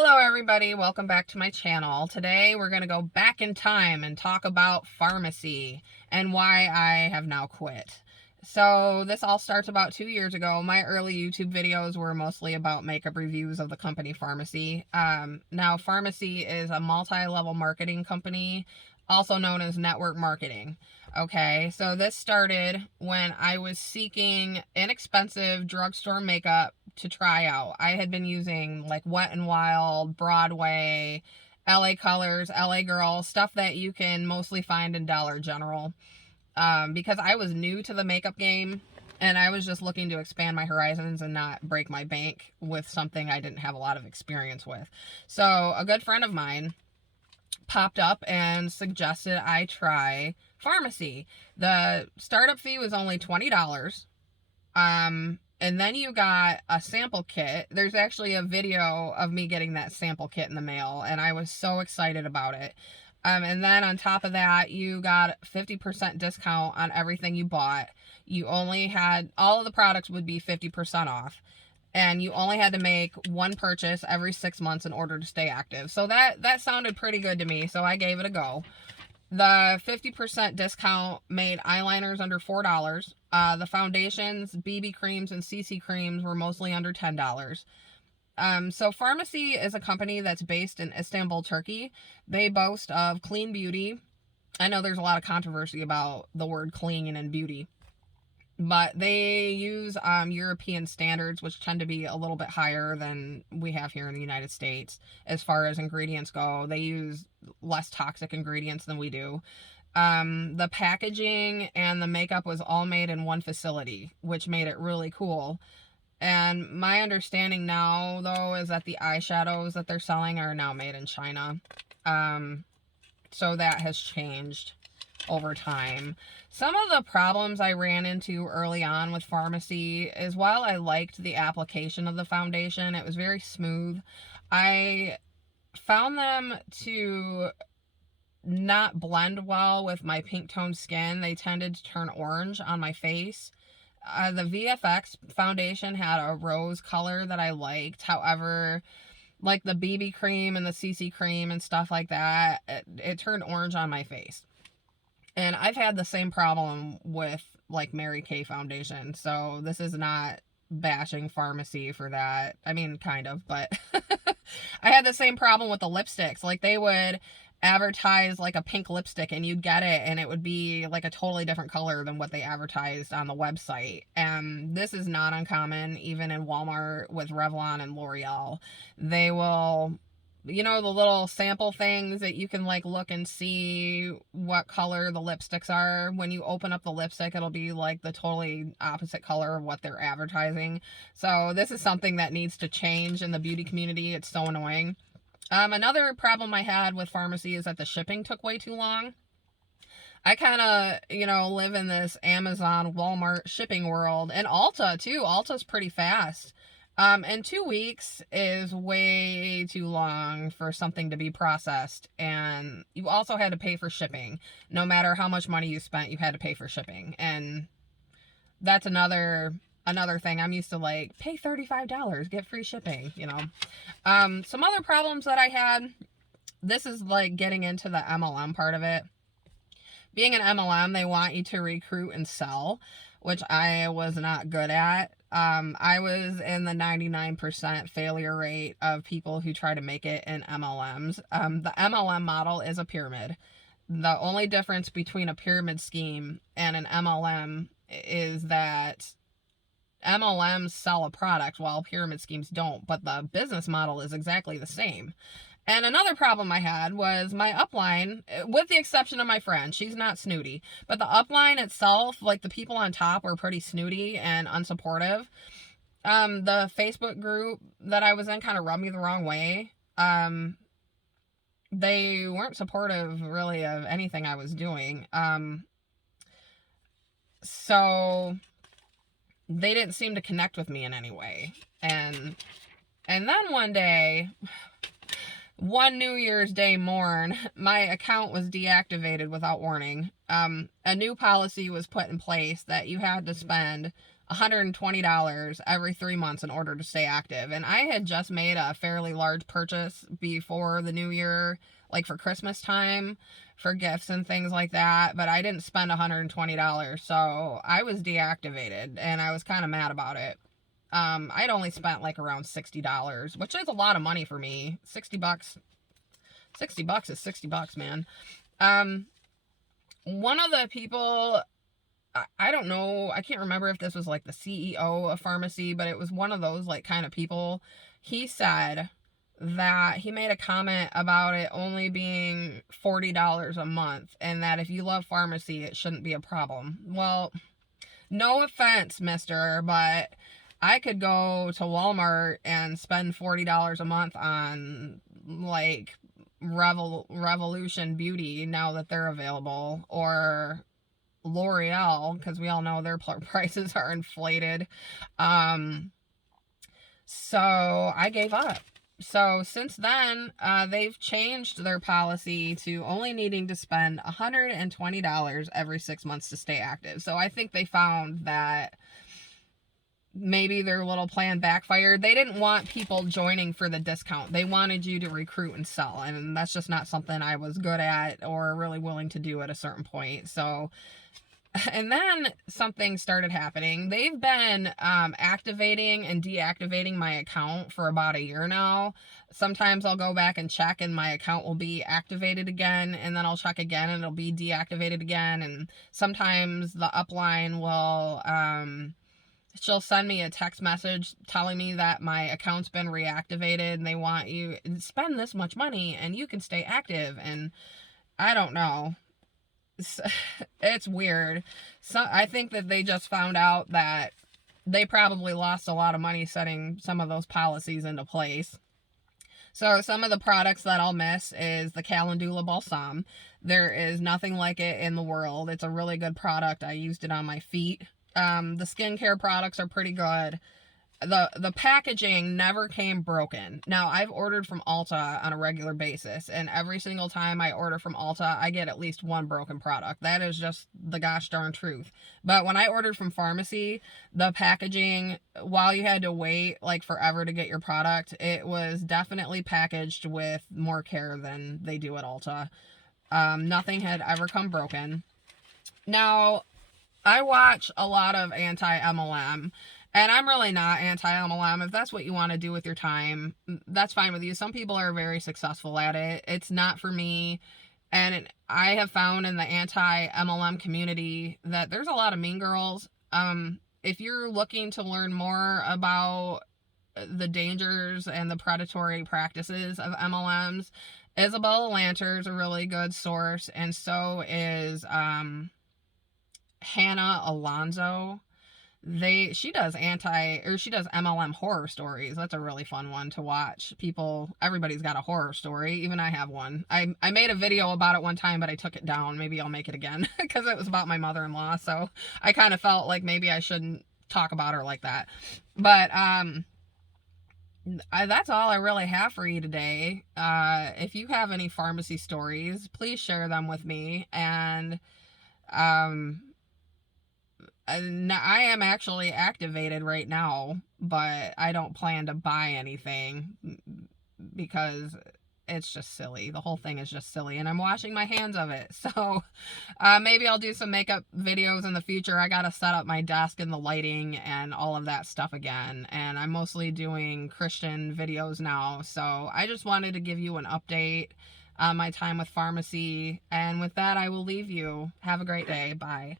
Hello everybody, welcome back to my channel. Today we're going to go back in time and talk about Farmacy and why I have now quit. So this all starts about 2 years ago. My early YouTube videos were mostly about makeup reviews of the company Farmacy. Now Farmacy is a multi-level marketing company, also known as network marketing. Okay, so this started when I was seeking inexpensive drugstore makeup to try out. I had been using like Wet n Wild, Broadway, LA Colors, LA Girl, stuff that you can mostly find in Dollar General. Because I was new to the makeup game and I was just looking to expand my horizons and not break my bank with something I didn't have a lot of experience with. So a good friend of mine popped up and suggested I try Farmacy. The startup fee was only $20. And then you got a sample kit. There's actually a video of me getting that sample kit in the mail, and I was so excited about it. And then on top of that, you got 50% discount on everything you bought. You only had, all of the products would be 50% off. And you only had to make one purchase every 6 months in order to stay active. So that sounded pretty good to me, so I gave it a go. The 50% discount made eyeliners under $4. The foundations, BB creams, and CC creams were mostly under $10. So Farmacy is a company that's based in Istanbul, Turkey. They boast of clean beauty. I know there's a lot of controversy about the word clean and beauty, but they use European standards, which tend to be a little bit higher than we have here in the United States as far as ingredients go. They use less toxic ingredients than we do. The packaging and the makeup was all made in one facility, which made it really cool. And my understanding now, though, is that the eyeshadows that they're selling are now made in China. So that has changed over time. Some of the problems I ran into early on with Farmacy is, while I liked the application of the foundation, it was very smooth. I found them to not blend well with my pink toned skin. They tended to turn orange on my face. The VFX foundation had a rose color that I liked. However, like the BB cream and the CC cream and stuff like that, it turned orange on my face. And I've had the same problem with like Mary Kay foundation. So this is not bashing Farmacy for that. I mean, kind of, but I had the same problem with the lipsticks. Like they would advertise like a pink lipstick and you'd get it and it would be like a totally different color than what they advertised on the website. And this is not uncommon even in Walmart with Revlon and L'Oreal. They will, you know, the little sample things that you can like look and see what color the lipsticks are. When you open up the lipstick, it'll be like the totally opposite color of what they're advertising. So this is something that needs to change in the beauty community. It's so annoying. Another problem I had with Farmacy is that the shipping took way too long. I kind of, you know, live in this Amazon, Walmart shipping world, and Ulta too. Ulta's pretty fast. And 2 weeks is way too long for something to be processed. And you also had to pay for shipping. No matter how much money you spent, you had to pay for shipping. And that's another thing. I'm used to like, pay $35, get free shipping, you know. Some other problems that I had, this is like getting into the MLM part of it. Being an MLM, they want you to recruit and sell, which I was not good at. I was in the 99% failure rate of people who try to make it in MLMs. The MLM model is a pyramid. The only difference between a pyramid scheme and an MLM is that MLMs sell a product while pyramid schemes don't, but the business model is exactly the same. And another problem I had was my upline, with the exception of my friend. She's not snooty. But the upline itself, like the people on top were pretty snooty and unsupportive. The Facebook group that I was in kind of rubbed me the wrong way. They weren't supportive really of anything I was doing. So they didn't seem to connect with me in any way. And then one day, one New Year's Day morn, my account was deactivated without warning. A new policy was put in place that you had to spend $120 every 3 months in order to stay active. And I had just made a fairly large purchase before the new year, like for Christmas time, for gifts and things like that, but I didn't spend $120, so I was deactivated, and I was kind of mad about it. I'd only spent like around $60, which is a lot of money for me. 60 bucks. 60 bucks is 60 bucks, man. One of the people, I don't know, I can't remember if this was like the CEO of Farmacy, but it was one of those like kind of people. He said that he made a comment about it only being $40 a month, and that if you love Farmacy, it shouldn't be a problem. Well, no offense, mister, but I could go to Walmart and spend $40 a month on like Revolution Beauty now that they're available, or L'Oreal, because we all know their prices are inflated. So I gave up. So since then, they've changed their policy to only needing to spend $120 every 6 months to stay active. So I think they found that maybe their little plan backfired. They didn't want people joining for the discount. They wanted you to recruit and sell, and that's just not something I was good at or really willing to do at a certain point. So, and then something started happening. They've been activating and deactivating my account for about a year now. Sometimes I'll go back and check and my account will be activated again, and then I'll check again and it'll be deactivated again. And sometimes the upline will she'll send me a text message telling me that my account's been reactivated and they want you to spend this much money and you can stay active. And I don't know. It's weird. So I think that they just found out that they probably lost a lot of money setting some of those policies into place. So some of the products that I'll miss is the Calendula Balsam. There is nothing like it in the world. It's a really good product. I used it on my feet. The skincare products are pretty good. The packaging never came broken. Now, I've ordered from Ulta on a regular basis, and every single time I order from Ulta, I get at least one broken product. That is just the gosh darn truth. But when I ordered from Farmacy, the packaging, while you had to wait like forever to get your product, it was definitely packaged with more care than they do at Ulta. Nothing had ever come broken. Now, I watch a lot of anti-MLM, and I'm really not anti-MLM. If that's what you want to do with your time, that's fine with you. Some people are very successful at it. It's not for me. And I have found in the anti-MLM community that there's a lot of mean girls. If you're looking to learn more about the dangers and the predatory practices of MLMs, Isabella Lanter's a really good source, and so is Hannah Alonso. She does MLM horror stories. That's a really fun one to watch. Everybody's got a horror story. Even I have one. I made a video about it one time, but I took it down. Maybe I'll make it again because it was about my mother-in-law. So I kind of felt like maybe I shouldn't talk about her like that. But that's all I really have for you today. If you have any Farmacy stories, please share them with me. And I am actually activated right now, but I don't plan to buy anything because it's just silly. The whole thing is just silly, and I'm washing my hands of it. So maybe I'll do some makeup videos in the future. I gotta set up my desk and the lighting and all of that stuff again, and I'm mostly doing Christian videos now. So I just wanted to give you an update on my time with Farmacy, and with that I will leave you. Have a great day. Bye.